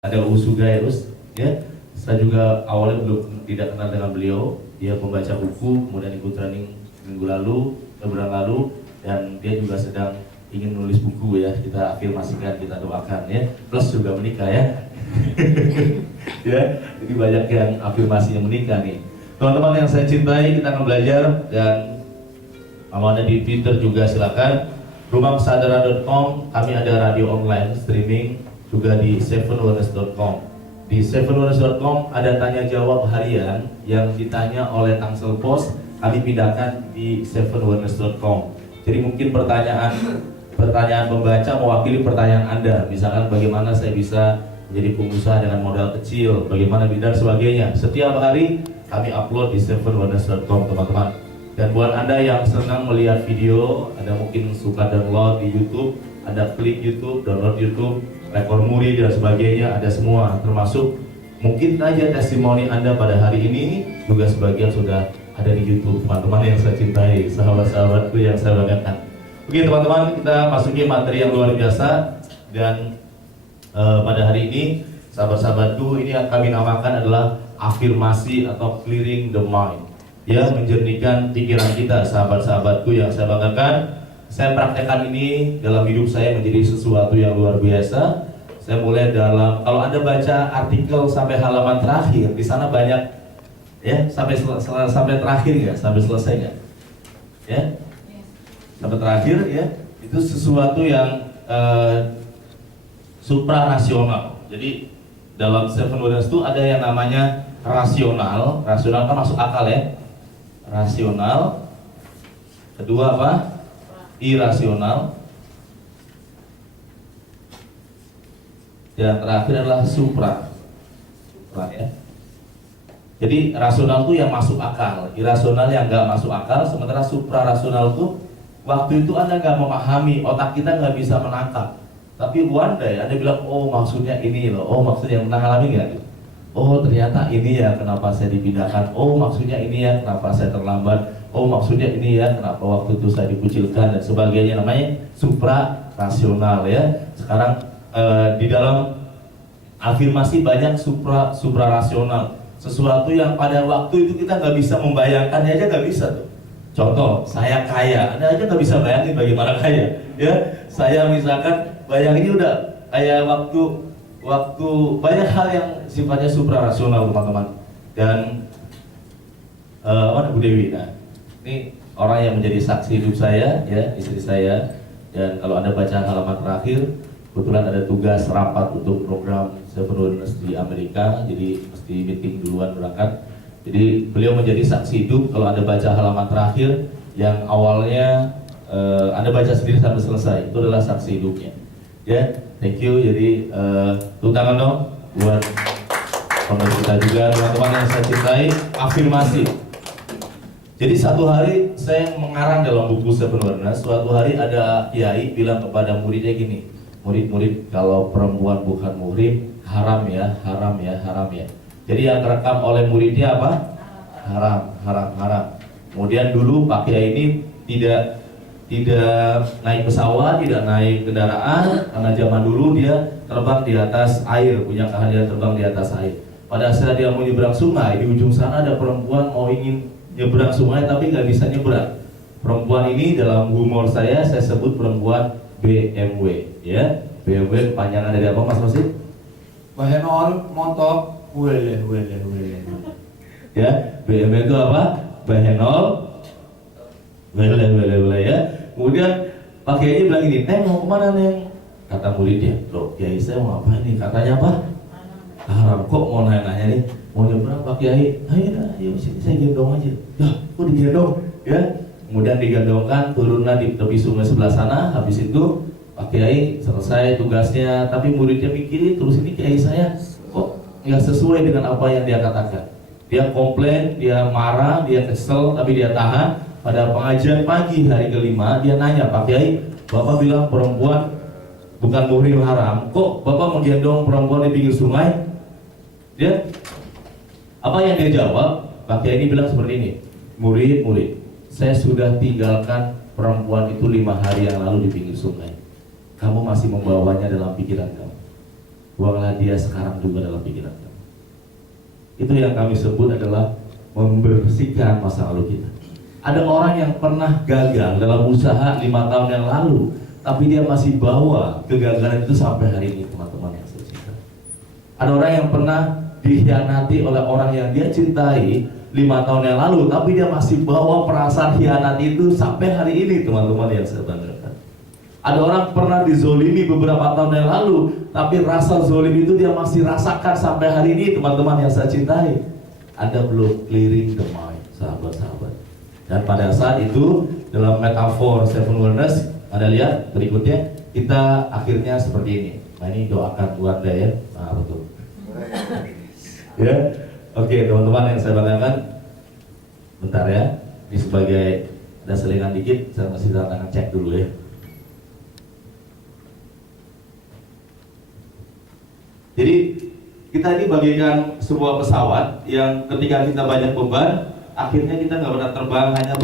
Ada Usugairus, ya. Saya juga awalnya belum tidak kenal dengan beliau. Dia pembaca buku, kemudian ikut training minggu lalu, beberapa lalu, dan dia juga sedang ingin menulis buku ya. Kita afirmasikan, kita doakan ya. Plus juga menikah ya. Ya, jadi banyak yang afirmasi yang menikah nih. Teman-teman yang saya cintai, kita akan belajar dan kalau ada di Twitter juga silakan. Rumahkesadaran.com, kami ada radio online streaming juga di sevenwellness.com. Di sevenwellness.com ada tanya jawab harian yang ditanya oleh Tangsel Pos, kami pindahkan di sevenwellness.com. Jadi mungkin pertanyaan pembaca mewakili pertanyaan Anda. Misalkan bagaimana saya bisa menjadi pengusaha dengan modal kecil, bagaimana dan sebagainya. Setiap hari kami upload di sevenwellness.com, teman-teman. Dan buat Anda yang senang melihat video, Anda mungkin suka download di YouTube, Anda klik YouTube, download YouTube, rekor muri dan sebagainya, ada semua, termasuk mungkin aja testimoni Anda pada hari ini juga sebagian sudah ada di YouTube, teman-teman yang saya cintai, sahabat-sahabatku yang saya banggakan. Oke teman-teman, kita masuki materi yang luar biasa. Dan pada hari ini, sahabat-sahabatku, ini yang kami namakan adalah afirmasi atau clearing the mind, ya, menjernihkan pikiran kita, sahabat-sahabatku yang saya banggakan. Saya praktekkan ini dalam hidup saya menjadi sesuatu yang luar biasa. Saya mulai dalam, kalau Anda baca artikel sampai halaman terakhir, di sana banyak, ya, sampai terakhir ya, sampai selesai ya, ya, sampai terakhir ya, itu sesuatu yang suprarasional. Jadi dalam Seven Wonders itu ada yang namanya rasional, rasional kan masuk akal ya, rasional. Kedua apa? Irasional. Dan terakhir adalah supra ya. Jadi rasional itu yang masuk akal, irasional yang nggak masuk akal, sementara supra rasional itu waktu itu Anda nggak memahami, otak kita nggak bisa menangkap. Tapi one day Anda bilang, oh maksudnya ini loh, oh maksudnya yang pernah alami nggak? Oh ternyata ini ya kenapa saya dipindahkan, oh maksudnya ini ya kenapa saya terlambat, oh maksudnya ini ya kenapa waktu itu saya dikucilkan dan sebagainya, namanya supra rasional ya. Sekarang di dalam afirmasi banyak supra rasional, sesuatu yang pada waktu itu kita nggak bisa membayangkannya aja, nggak bisa tuh. Contoh, saya kaya, Anda aja nggak bisa bayangin bagaimana kaya ya. Saya misalkan bayangin udah kayak waktu banyak hal yang sifatnya suprarasional teman-teman. Dan Bu Dewi, nah ini orang yang menjadi saksi hidup saya ya, istri saya. Dan kalau Anda baca halaman terakhir, kebetulan ada tugas rapat untuk program Seven Wonders di Amerika, jadi mesti meeting duluan berangkat. Jadi beliau menjadi saksi hidup. Kalau Anda baca halaman terakhir yang awalnya Anda baca sendiri sampai selesai, itu adalah saksi hidupnya ya. Thank you. Jadi tepuk tangan dong buat teman kita juga, teman-teman yang saya cintai. Afirmasi. Jadi satu hari saya mengarang dalam buku Seven Wonders. Suatu hari ada kiai bilang kepada muridnya gini, murid-murid, kalau perempuan bukan muhrim haram ya, haram ya, haram ya. Jadi yang terekam oleh muridnya apa? Haram, haram, haram. Kemudian dulu Pak Kiai ini tidak naik pesawat, tidak naik kendaraan, karena zaman dulu dia terbang di atas air, punya keahlian terbang di atas air. Pada saat dia mau nyebrang sungai, di ujung sana ada perempuan mau ingin nyebrang sungai tapi nggak bisa nyebrang. Perempuan ini dalam humor saya sebut perempuan BMW ya. BMW kepanjangan dari apa Mas Rosid? Bahenol motor wele. Ya, BMW itu apa? Bahenol wele ya. Kemudian Pak Kiai bilang gini, mau kemana Neng? Kata muridnya, loh Kiai saya mau ngapain nih? Katanya apa? Haram. Kok mau nanya nih? Mau nyebrang Pak Kiai? Ayo sini saya gendong aja. Lah, kok digendong? Ya. Kemudian digendongkan, turunlah di tepi sungai sebelah sana. Habis itu Pak Kiai selesai tugasnya, tapi muridnya mikirin terus, ini Kiai saya kok nggak sesuai dengan apa yang dia katakan. Dia komplain, dia marah, dia kesel, tapi dia tahan. Pada pengajian pagi hari kelima, dia nanya, Pak Kiai, Bapak bilang perempuan bukan muhrim haram, kok Bapak menggendong perempuan di pinggir sungai? Dia apa yang dia jawab? Pak Kiai ini bilang seperti ini, murid, saya sudah tinggalkan perempuan itu 5 hari yang lalu di pinggir sungai. Kamu masih membawanya dalam pikiran kamu. buanglah dia sekarang juga dalam pikiran kamu. Itu yang kami sebut adalah membersihkan masa lalu kita. Ada orang yang pernah gagal dalam usaha 5 tahun yang lalu, tapi dia masih bawa kegagalan itu sampai hari ini, teman-teman yang saya cintai. Ada orang yang pernah dikhianati oleh orang yang dia cintai 5 tahun yang lalu, tapi dia masih bawa perasaan khianat itu sampai hari ini, teman-teman yang saya banggakan. Ada orang pernah dizolimi beberapa tahun yang lalu, tapi rasa zolim itu dia masih rasakan sampai hari ini, teman-teman yang saya cintai. Anda belum clearing the mind, sahabat-sahabat. Dan pada saat itu, dalam metafor Seven Wonders, Anda lihat berikutnya, kita akhirnya seperti ini. Nah, ini doakan buat Anda ya. Nah, betul. Ya, oke, teman-teman yang saya banggakan, bentar ya. Ini sebagai ada selingan dikit, saya masih akan cek dulu ya. Jadi kita ini bagaikan sebuah pesawat yang ketika kita banyak beban, akhirnya kita nggak pernah terbang hanya